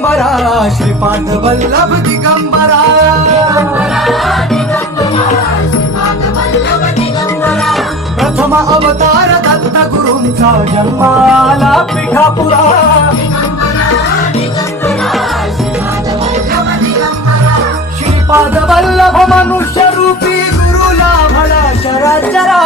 दिगंबरा श्रीपाद वल्लभ दिगंबरा प्रथम अवतार दत्त गुरूंचा जन्माला पिठापुरा श्रीपाद वल्लभ मनुष्य रूपी गुरुला भला शराचरा